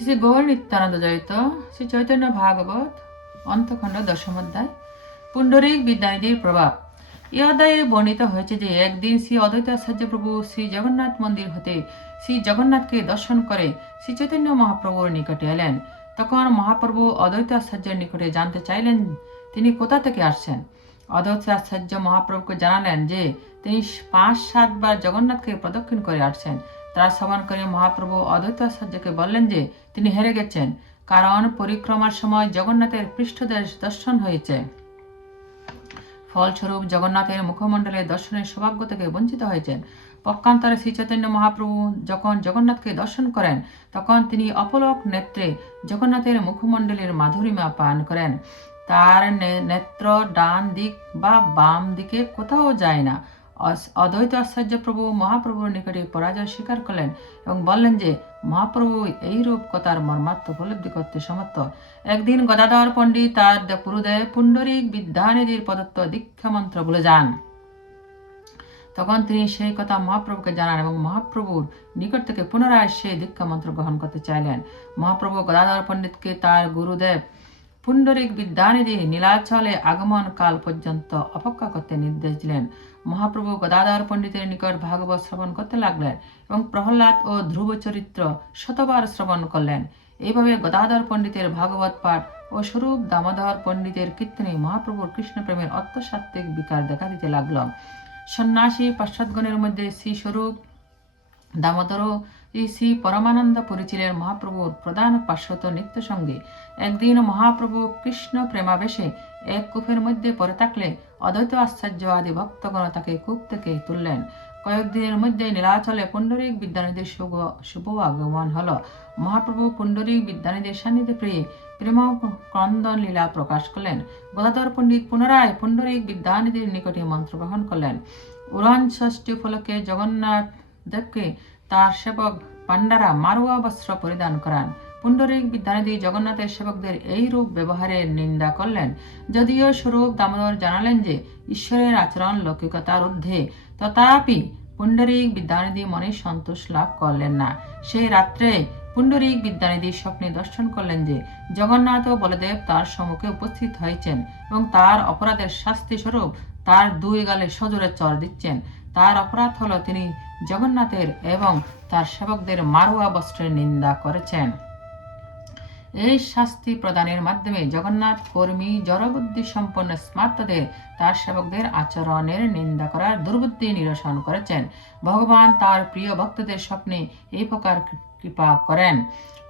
শ্রী শ্রী গৌর নিত্যানন্দ জয়িত শ্রী চৈতন্য ভাগবত অন্তখণ্ড দশম অধ্যায় পুণ্ডরীক বিদ্যানিধির প্রভাব। এই অধ্যায়ে বর্ণিত হয়েছে যে একদিন শ্রী অদ্বৈত আচার্য প্রভু শ্রী জগন্নাথ মন্দির হতে শ্রী জগন্নাথকে দর্শন করে শ্রী চৈতন্য মহাপ্রভুর নিকটে এলেন। তখন মহাপ্রভু অদ্বৈত আচার্যের নিকটে জানতে চাইলেন তিনি কোথা থেকে আসছেন। অদ্বৈত আচার্য মহাপ্রভুকে জানালেন যে তিনি 5-7 বার জগন্নাথকে প্রদক্ষিণ করে আসছেন। তার শ্রবণ করে মহাপ্রভু অদ্বৈত আচার্যকে বললেন যে তিনি হেরে গেছেন, কারণ পরিক্রমার সময় জগন্নাথের পৃষ্ঠদেশ দর্শন হয়েছে। ফলস্বরূপ জগন্নাথের মুখমণ্ডলের দর্শনের সৌভাগ্য থেকে বঞ্চিত হয়েছেন। পক্ষান্তরে শ্রী চৈতন্য মহাপ্রভু যখন জগন্নাথকে দর্শন করেন তখন তিনি অপলক নেত্রে জগন্নাথের মুখমণ্ডলের মাধুরিমা পান করেন। তার নেত্র ডান দিক বা বাম দিকে কোথাও যায় না। অদ্বৈত আচার্য প্রভু মহাপ্রভুর নিকটে পরাজয় স্বীকার করলেন এবং বললেন যে মহাপ্রভু এই রূপ কথার মর্মার্থ উপলব্ধি করতে সমর্থ। একদিন গদাধর পণ্ডিত তার গুরুদেব পুণ্ডরীক বিদ্যানিধির প্রদত্ত দীক্ষা মন্ত্র ভুলে যান। তখন তিনি সেই কথা মহাপ্রভুকে জানান এবং মহাপ্রভুর নিকট থেকে পুনরায় সেই দীক্ষা মন্ত্র গ্রহণ করতে চাইলেন। মহাপ্রভু গদাধর পণ্ডিতকে তার গুরুদেব পুণ্ডরীক বিদ্যানিধি নীলাচলে আগমন কাল পর্যন্ত অপেক্ষা করতে নির্দেশ দিলেন। মহাপ্রভু গদাধর পণ্ডিতের নিকট ভাগবত শ্রবণ করতে লাগলেন এবং প্রহ্লাদ ও ধ্রুব চরিত্র শতবার শ্রবণ করলেন। এইভাবে গদাধর পণ্ডিতের ভাগবত পাঠ ও স্বরূপ দামোদর পণ্ডিতের কীর্তনে মহাপ্রভুর কৃষ্ণপ্রেমের অত্যসাত্ত্বিক বিকার দেখা দিতে লাগল। সন্ন্যাসী পাশ্চাত্যগণের মধ্যে শ্রী স্বরূপ দামোদর শ্রী পরমানন্দ পুরী ছিলেন মহাপ্রভুর প্রধান পার্শ্বত নিত্য সঙ্গী। একদিন মহাপ্রভু কৃষ্ণ প্রেমাবেশে এক কূপের মধ্যে পড়ে থাকলে অদ্বৈত আচার্য আদি ভক্তগণ তাকে কূপ থেকে তুললেন। কয়েকদিনের মধ্যে নীলাচলে পুণ্ডরীক বিদ্যানিধির শুভ আগমন হল। মহাপ্রভু পুণ্ডরীক বিদ্যানিধির সান্নিধ্যে পেয়ে প্রেম ক্রন্দন লীলা প্রকাশ করলেন। গদাধর পণ্ডিত পুনরায় পুণ্ডরীক বিদ্যানিধির নিকটে মন্ত্র গ্রহণ করলেন। উড়ন ষষ্ঠী উপলক্ষে জগন্নাথ দেবকে তার সেবক পাণ্ডারা মারুয়া বস্ত্র পরিধান করান। পুণ্ডরীক বিদ্যানিধি জগন্নাথের সেবকদের এই রূপ ব্যবহারের নিন্দা করলেন। যদিও স্বরূপ দামোদর জানালেন যে ঈশ্বরের আচরণ লৌকিকতার ঊর্ধ্বে, তথাপি পুণ্ডরীক বিদ্যানিধি মনে সন্তোষ লাভ করলেন না। সেই রাত্রে পুণ্ডরীক বিদ্যানিধি স্বপ্নে দর্শন করলেন যে জগন্নাথ ও বলদেব তার সম্মুখে উপস্থিত হয়েছেন এবং তার অপরাধের শাস্তি স্বরূপ তার 2 গালে সজোরে চর দিচ্ছেন। তার অপরাধ হলো তিনি জগন্নাথের এবং তার সেবকদের মারুয়া বস্ত্রের নিন্দা করেছেন। এই শাস্তি প্রদানের মাধ্যমে জগন্নাথ কর্মী জড়বুদ্ধি সম্পন্ন স্মার্তদের তার সেবকদের আচরণের নিন্দা করার দুর্বুদ্ধি নিরসন করেছেন। ভগবান তার প্রিয় ভক্তদের স্বপ্নে এই প্রকার কৃপা করেন।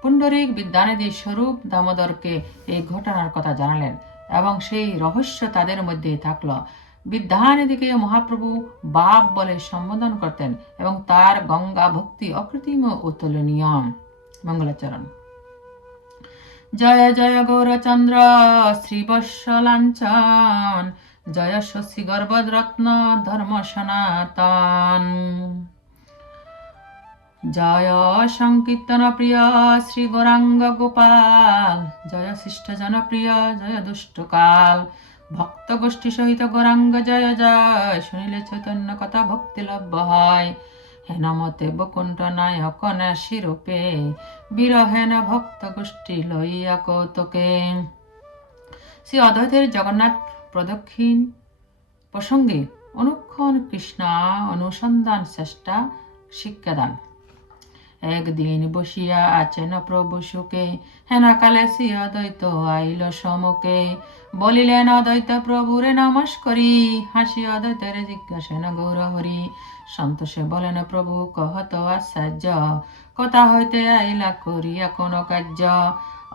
পুণ্ডরীক বিদ্যানিধি স্বরূপ দামোদরকে এই ঘটনার কথা জানালেন এবং সেই রহস্য তাদের মধ্যে থাকল। বিদ্যানিধিকে মহাপ্রভু বাপ বলে সম্বোধন করতেন এবং তার গঙ্গা ভক্তি অকৃত্রিম অতুলনীয়। মঙ্গলাচরণ। জয় জয় গৌরচন্দ্র শ্রীবৎসলাঞ্চন, জয় শশী গর্ভরত্ন ধর্ম সনাতন। জয় সংকীর্তন প্রিয় শ্রী গৌরাঙ্গ গোপাল, জয় শিষ্ট জনপ্রিয় জয় দুষ্টকাল। ভক্ত গোষ্ঠী সহিত গৌরাঙ্গ জয় জয়, শুনিলে চৈতন্য কথা ভক্তি লভ্য হয়। হেন মতে বকুণ্ঠ নায়ক নাসি রূপে, বিরহেন ভক্ত গোষ্ঠী লইয়া কৌতুকে। শ্রী অদ্বৈতের জগন্নাথ প্রদক্ষিণ প্রসঙ্গে অনুক্ষণ কৃষ্ণ অনুসন্ধান চেষ্টা শিক্ষাদান। একদিন বসিয়া আছেন প্রভু সুখে, হেন কালে শ্রী অদ্বৈত আইল সমুখে। বলিলেন অদ্বৈত প্রভুরে নমস্করি, হাসি অদ্বৈতের জিজ্ঞাসেন গৌর হরি। সন্তোষে বলেন প্রভু কহত আচার্য, কথা হইতে আইলা করিয়া কোন কার্য।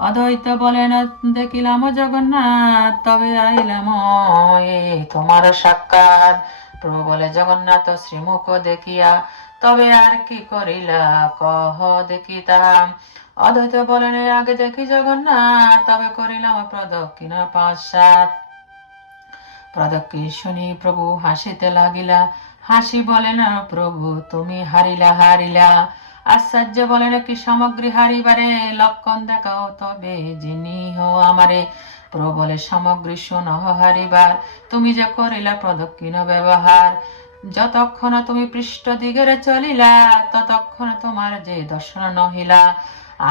অদ্বৈত বলেন দেখিলাম জগন্নাথ, তবে আইলাম তোমার সাক্ষাৎ। প্রভু বলে জগন্নাথ শ্রীমুখ দেখিয়া, তবে আর কি করিলা কহ দেখিতাম। অদ্বৈত বলেন আগে দেখি জগন্নাথ, তবে করিলাম প্রদক্ষিণ 5-7। প্রদক্ষিণ শুনি প্রভু হাসিতে লাগিলা, হাসি বলেন প্রভু তুমি হারিলা হারিলা। আশ্চর্য বলেন কি সামগ্রী হারিবারে, লক্ষণ দেখাও তবে যিনি হো আমারে। প্রভু বলে সামগ্রী শোন হারিবার, তুমি যে করিলা প্রদক্ষিণ ব্যবহার। যতক্ষণ তুমি পৃষ্ঠ দিগের চলিলা ততক্ষণ তোমার যে দর্শন নহিলা।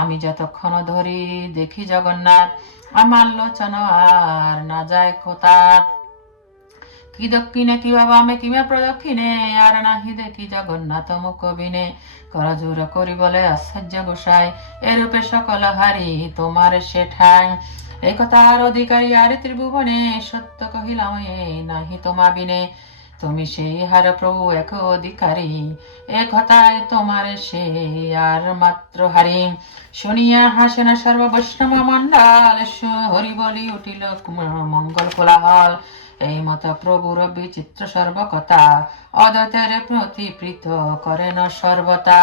আমি যতক্ষণ ধরি দেখি জগন্নাথ, আমার লোচন আর না যায় খোতাত। কি দক্ষিণে কিবা বামে কিবা প্রদক্ষিণে, আর নাহি দেখি জগন্নাথ মুখ বিনে। করজোর করি বলে আশ্চর্য গোসাই, এরূপে সকল হারি তোমার সেঠাই। এই কথার অধিকারী আর ত্রিভুবনে, সত্য কহিলাম এই নাহি তোমা বিনে। তুমি সেই হার প্রভু এক অধিকারী, এ কথায় তোমার সে আর মাত্র হারি। শুনিয়া হাসেন সর্ব বৈষ্ণব মণ্ডল, হরি বলি উঠিল মঙ্গল কোলাহল। এই মত প্রভুর বিচিত্র সর্বকথা, অদ্বৈতের প্রতি প্রীত করেন সর্বতা।